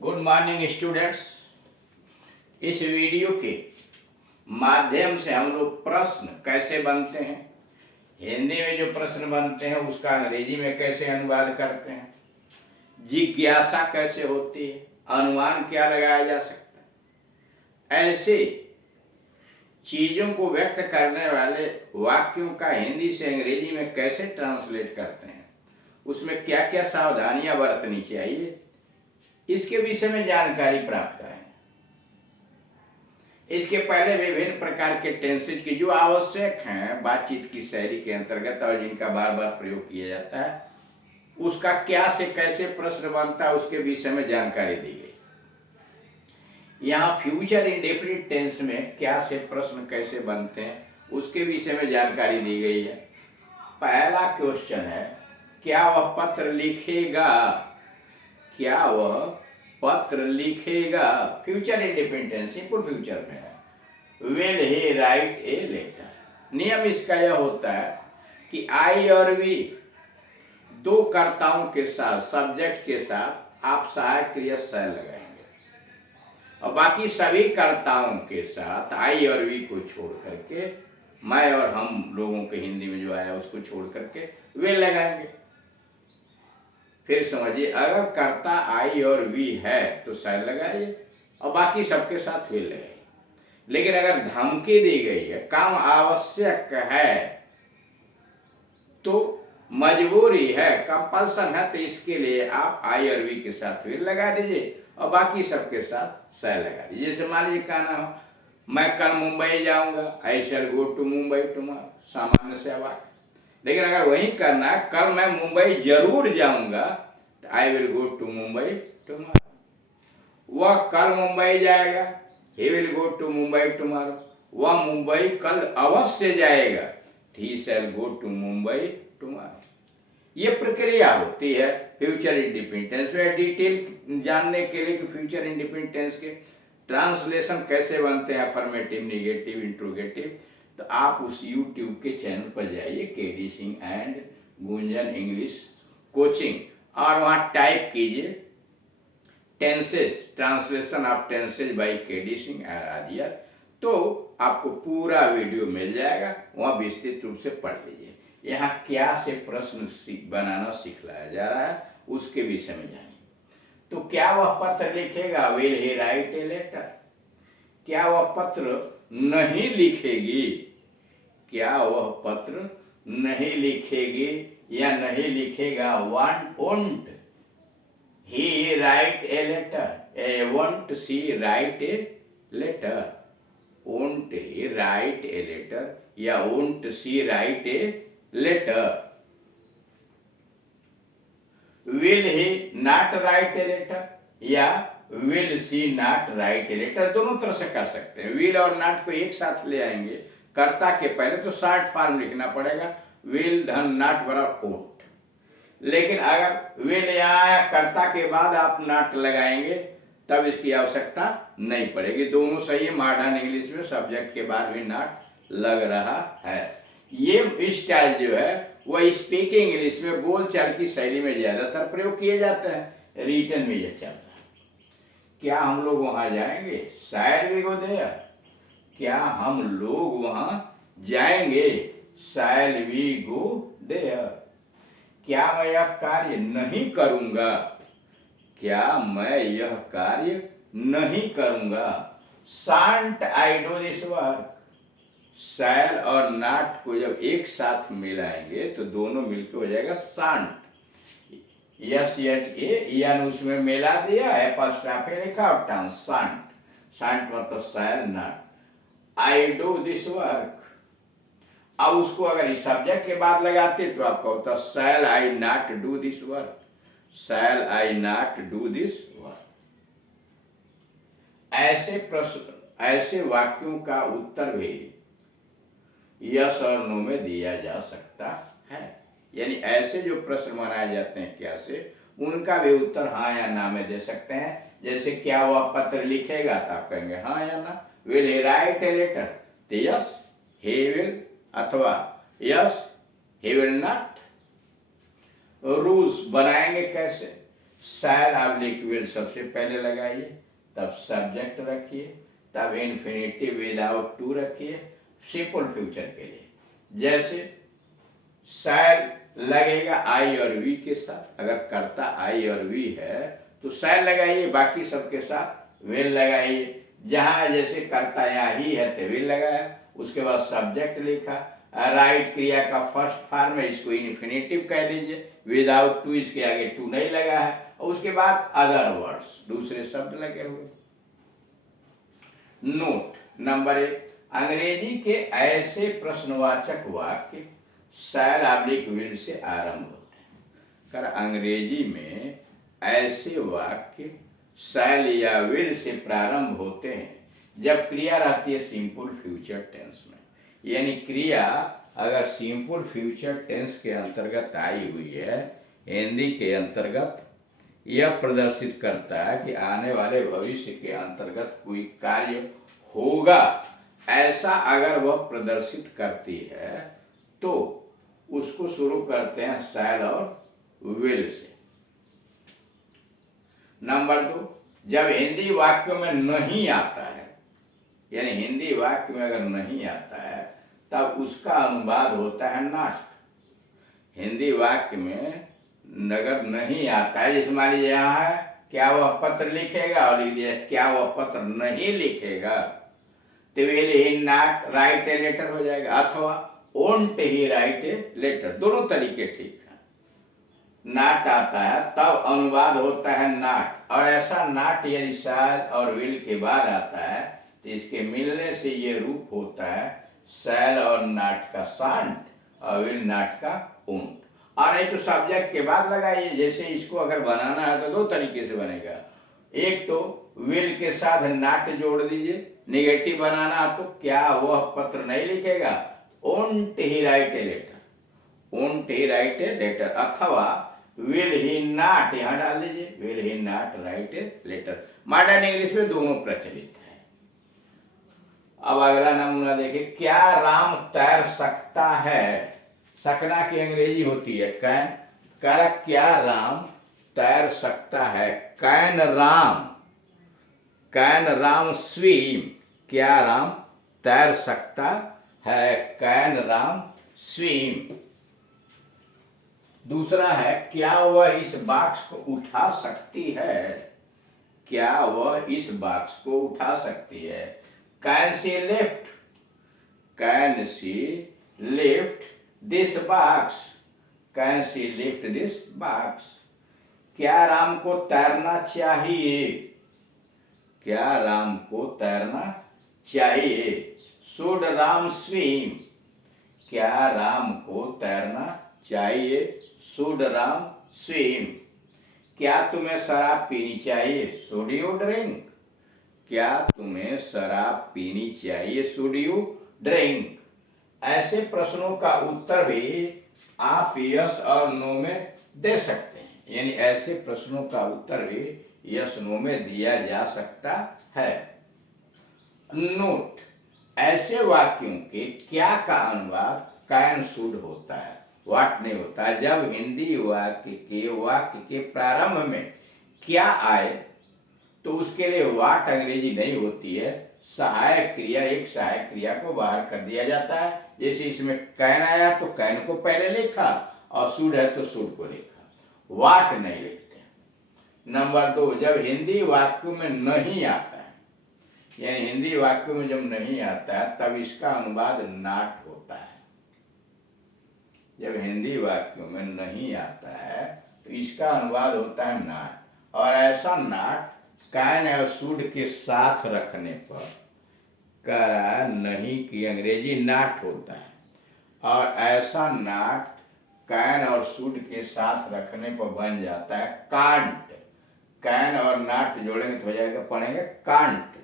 Good morning students. इस video के माध्यम से हम लोग प्रश्न कैसे बनते हैं, हिंदी में जो प्रश्न बनते हैं उसका अंग्रेजी में कैसे अनुवाद करते हैं, जिज्ञासा कैसे होती है, अनुमान क्या लगाया जा सकता है, ऐसे चीज़ों को व्यक्त करने वाले वाक्यों का हिंदी से अंग्रेजी में कैसे ट्रांसलेट करते हैं, उसमें क्या क्या सावधानियां बरतनी चाहिए, इसके विषय में जानकारी प्राप्त करेंगे। इसके पहले विभिन्न प्रकार के टेंसेज की जो आवश्यक हैं बातचीत की शैली के अंतर्गत और जिनका बार बार प्रयोग किया जाता है, उसका क्या से कैसे प्रश्न बनता है उसके विषय में जानकारी दी गई। यहाँ फ्यूचर इंडेफिनिट टेंस में क्या से प्रश्न कैसे बनते हैं उसके विषय में जानकारी दी गई है। पहला क्वेश्चन है, क्या वह पत्र लिखेगा? क्या वह पत्र लिखेगा? फ्यूचर इंडिपेंडेंस सिंपल फ्यूचर में है। Will he write a letter. नियम इसका यह होता है कि आई और वी दो कर्ताओं के साथ, सब्जेक्ट के साथ आप सहायक क्रिया से लगाएंगे और बाकी सभी कर्ताओं के साथ आई और वी को छोड़ करके, मैं और हम लोगों के हिंदी में जो आया उसको छोड़ करके वे लगाएंगे। फिर समझिए, अगर कर्ता आई और वी है तो शैल लगाइए और बाकी सबके साथ वे लगाइए। लेकिन अगर धमकी दी गई है, काम आवश्यक है, तो मजबूरी है, कंपल्सन है, तो इसके लिए आप आई और वी के साथ वे लगा दीजिए और बाकी सबके साथ शैल लगा दीजिए। जैसे मान लीजिए कहना हो, मैं कल मुंबई जाऊंगा, आई शैल गो टू मुंबई टुमारो, सामान्य से वाक्य। लेकिन अगर वही करना है, कल मैं मुंबई जरूर जाऊंगा, तो I will go to Mumbai tomorrow. वह कल मुंबई जाएगा, he will go to Mumbai tomorrow. वह मुंबई कल अवश्य जाएगा, he shall go to Mumbai tomorrow. ये प्रक्रिया होती है फ्यूचर इंडिपेंडेंस में। डिटेल जानने के लिए कि फ्यूचर इंडिपेंडेंस के ट्रांसलेशन कैसे बनते हैं, अफर्मेटिव, निगेटिव, इंट्रोगेटिव, तो आप उस YouTube के चैनल पर जाइए, KD Singh and Gunjan English coaching, और वहाँ टाइप कीजिए tenses, translation of tenses by KD Singh and Aadiya, तो आपको पूरा वीडियो मिल जाएगा। वहाँ विस्तृत रूप से पढ़ लीजिए। यहाँ क्या से प्रश्न बनाना सिखलाया जा रहा है उसके विषय में जानिए। तो क्या वह पत्र लिखेगा? Will he write a letter. क्या वह पत्र नहीं लिखेगी? क्या वह पत्र नहीं लिखेगी या नहीं लिखेगा? Won't he write a letter, won't she write a letter, won't he write a letter या won't she write a letter. Will he not write a letter या will she not write a letter, दोनों तरह से कर सकते हैं। Will और not को एक साथ ले आएंगे, कर्ता के पहले तो शॉर्ट फॉर्म लिखना पड़ेगा, विल धन नॉट बराबर वोंट। लेकिन अगर विल यहाँ आया, कर्ता के बाद आप नॉट लगाएंगे, तब इसकी आवश्यकता नहीं पड़ेगी। दोनों सही है। मॉडर्न इंग्लिश में सब्जेक्ट के बाद भी नॉट लग रहा है। ये स्टाइल जो है वह स्पीकिंग इंग्लिश में बोलचाल की शैली में ज्यादातर प्रयोग किए जाते हैं। रिटन में यह चल रहा है। क्या हम लोग वहां जाएंगे? शायद वी गो देयर। क्या हम लोग वहां जाएंगे? शायद वी गो देयर। क्या मैं यह कार्य नहीं करूंगा? क्या मैं यह कार्य नहीं करूंगा? Shan't I do this work. Shall और नॉट को जब एक साथ मिलाएंगे तो दोनों मिलकर हो जाएगा शांट। यस एच ए एन उसमें मिला दिया, एपॉस्ट्रोफी लिखा और टांस, शांट। शांट मतलब shall not. I do this work. अब उसको अगर इस सब्जेक्ट के बाद लगाते तो आपका होता shall I not do this work, shall I not do this work. ऐसे प्रश्न, ऐसे वाक्यों का उत्तर भी यस और नो में दिया जा सकता है। यानी ऐसे जो प्रश्न बनाए जाते हैं क्या से, उनका भी उत्तर हाँ या ना में दे सकते हैं। जैसे क्या वह पत्र लिखेगा, तो आप कहेंगे हाँ या ना। Will he write a letter, तो यस ही विल, अथवा yes he will not. Rules बनाएंगे कैसे? शैल ऑब्लिक विल सबसे पहले लगाइए, तब सब्जेक्ट रखिए, तब इन्फिनिटिव विदाउट टू रखिए सिंपल फ्यूचर के लिए। जैसे शैल लगेगा आई और वी के साथ, अगर कर्ता आई और वी है तो शैल लगाइए, बाकी सबके साथ विल लगाइए। जहां जैसे कर्ता यहाँ ही है तो विल लगाया, उसके बाद सब्जेक्ट लिखा। राइट क्रिया का फर्स्ट फॉर्म है, इसको इन्फिनिटिव कह लीजिए, विदाउट टू, इसके आगे टू नहीं लगा है, और उसके बाद अदर वर्ड्स दूसरे शब्द लगे हुए। नोट नंबर 1, अंग्रेजी के ऐसे प्रश्नवाचक वाक्य शैल ऑब्लिक विल से आरंभ होते हैं। कर अंग्रेजी में ऐसे वाक्य शैल या विल से प्रारंभ होते हैं जब क्रिया रहती है सिंपल फ्यूचर टेंस में। यानी क्रिया अगर सिंपल फ्यूचर टेंस के अंतर्गत आई हुई है, हिंदी के अंतर्गत, यह प्रदर्शित करता है कि आने वाले भविष्य के अंतर्गत कोई कार्य होगा, ऐसा अगर वह प्रदर्शित करती है तो उसको शुरू करते हैं शैल और विल से। नंबर 2, जब हिंदी वाक्यों में नहीं आता है, यानी हिंदी वाक्य में अगर नहीं आता है तब उसका अनुवाद होता है नॉट। हिंदी वाक्य में अगर नहीं आता है, जैसे मान लीजिए यहाँ है क्या वह पत्र लिखेगा, और लिख दिया क्या वह पत्र नहीं लिखेगा, तो will he not write a letter हो जाएगा, अथवा won't he write a letter, दोनों तरीके ठीक है। नॉट आता है तब अनुवाद होता है नॉट, और ऐसा नॉट यदि शैल और विल के बाद आता है तो इसके मिलने से ये रूप होता है शैल और नॉट का शांट और विल नॉट का उंट। और नहीं तो सब्जेक्ट के बाद लगाइए। जैसे इसको अगर बनाना है तो दो तरीके से बनेगा, एक तो विल के साथ नॉट जोड़ दीजिए, निगेटिव बनाना तो क्या वह पत्र नहीं लिखेगा, won't he write a letter, won't he write a letter, अथवा विल ही नॉट यहां डाल दीजिए, will he not write a letter. Modern English में दोनों प्रचलित है। अब अगला नमूना देखिए, क्या राम तैर सकता है। सकना की अंग्रेजी होती है कैन। कह क्या राम तैर सकता है, can Ram, can Ram swim, क्या राम तैर सकता है, कैन राम स्विम। दूसरा है क्या वह इस बॉक्स को उठा सकती है, क्या वह इस बॉक्स को उठा सकती है, can see lift, can see lift this box, can see lift this box. क्या राम को तैरना चाहिए, क्या राम को तैरना चाहिए, शुड राम स्विम, क्या राम को तैरना चाहिए, शुड राम स्विम। क्या तुम्हें शराब पीनी चाहिए, शुड यू ड्रिंक, क्या तुम्हें शराब पीनी चाहिए, शुड यू ड्रिंक। ऐसे प्रश्नों का उत्तर भी आप यस और नो में दे सकते हैं, यानी ऐसे प्रश्नों का उत्तर भी यस नो में दिया जा सकता है। नोट, ऐसे वाक्यों के क्या का अनुवाद कैन शुड होता है, वाट नहीं होता है। जब हिंदी वाक्य के प्रारंभ में क्या आए तो उसके लिए वाट अंग्रेजी नहीं होती है, सहायक क्रिया, एक सहायक क्रिया को बाहर कर दिया जाता है। जैसे इसमें कैन आया तो कैन को पहले लिखा, और शुड है तो शुड को लिखा, वाट नहीं लिखते। नंबर 2, जब हिंदी वाक्यों में नहीं आता है, यानी हिंदी वाक्यों में जब नहीं आता है तब इसका अनुवाद नॉट होता है। जब हिंदी वाक्यों में नहीं आता है तो इसका अनुवाद होता है नॉट, और ऐसा नॉट कैन और शुड के साथ रखने पर करा नहीं की अंग्रेजी नॉट होता है, और ऐसा नॉट कैन और शुड के साथ रखने पर बन जाता है कांट। कैन और नॉट जोड़ेंगे तो हो जाएगा, पढ़ेंगे कांट,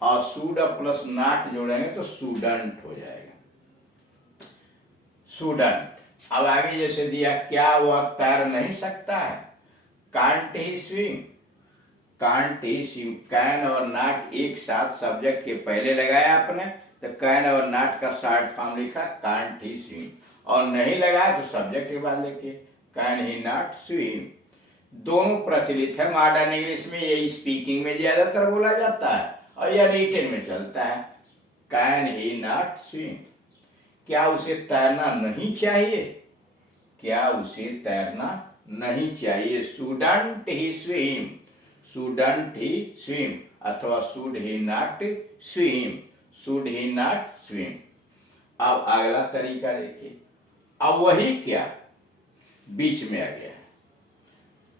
और शुड प्लस नॉट जोड़ेंगे तो शुडंट हो जाएगा, शुडंट। अब आगे जैसे दिया, क्या वह तैर नहीं सकता है, can't he swim, can't he swim. Can और नॉट एक साथ सब्जेक्ट के पहले लगाया आपने तो कैन और नॉट का शॉर्ट फॉर्म लिखा कांट ही स्विम, और नहीं लगाया तो सब्जेक्ट के बाद लिखिए कैन ही नॉट स्विम। दोनों प्रचलित है। मॉडर्न इंग्लिश में ये स्पीकिंग में ज्यादातर बोला जाता है और यह रिटन में चलता है। कैन ही नॉट स्विम, क्या उसे तैरना नहीं चाहिए? क्या उसे तैरना नहीं चाहिए? शुडंट ही स्विम, शुडंट ही स्विम अथवा should he not swim, should he not swim. अब अगला तरीका देखिए। अब वही क्या बीच में आ गया।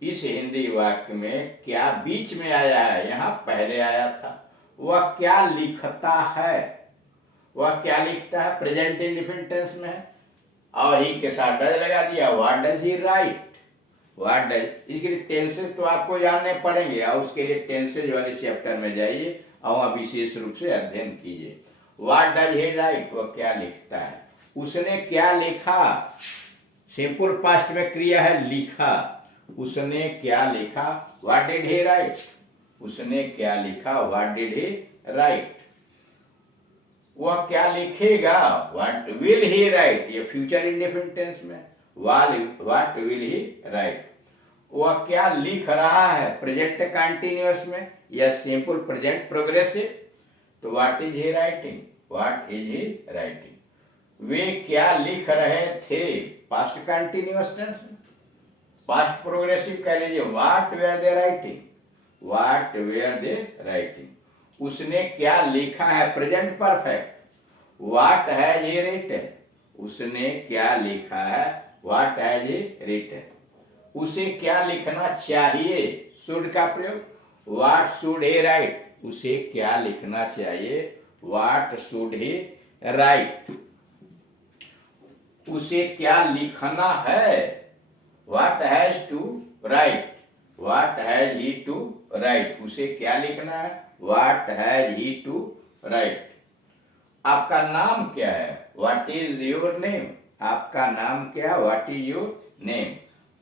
इस हिंदी वाक्य में क्या बीच में आया है? यहां पहले आया था। वह क्या लिखता है? वह क्या लिखता है? प्रेजेंट इंडेफिनिट टेंस में है और ही के साथ डज लगा दिया। What does he right? What does, इसके लिए टेंसेज तो आपको जानने पड़ेंगे और उसके लिए टेंसेज वाले चैप्टर में जाइए और वहां विशेष रूप से अध्ययन कीजिए। व्हाट डज ही राइट, वह क्या लिखता है। उसने क्या लिखा? सिंपल पास्ट में क्रिया है लिखा। उसने क्या लिखा? What did he write? उसने क्या लिखा? What did he write? वह क्या लिखेगा? व्हाट विल ही राइट, ये फ्यूचर इंडेफिनिट टेंस में। What will he write? वह क्या लिख रहा है? प्रेजेंट कंटिन्यूअस में या सिंपल प्रेजेंट प्रोग्रेसिव। तो what is he writing? What is he writing? वे क्या लिख रहे थे? पास्ट कंटिन्यूअस टेंस में। पास्ट प्रोग्रेसिव कह लीजिए what were they writing, what were they writing. उसने क्या लिखा है? Present perfect. What has he written, उसने क्या लिखा है? What has he written. उसे क्या लिखना चाहिए? शुड का प्रयोग। व्हाट शुड ही राइट, उसे क्या लिखना चाहिए? What should he write. उसे क्या लिखना है? What has to write, what has he to write. उसे क्या लिखना है? What has he to write. आपका नाम क्या है? व्हाट इज योर नेम, आपका नाम क्या? What is your name.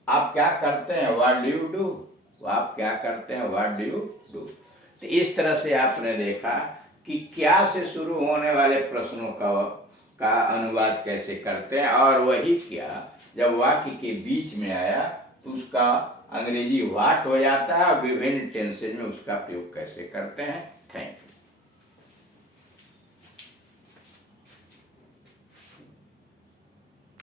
आप क्या करते हैं? व्हाट डू यू डू, आप क्या करते हैं? What do you do. तो इस तरह से आपने देखा कि क्या से शुरू होने वाले प्रश्नों का अनुवाद कैसे करते हैं और वही क्या जब वाक्य के बीच में आया तो उसका अंग्रेजी व्हाट हो जाता है। विभिन्न टेंसेज में उसका प्रयोग कैसे करते हैं। Thank you.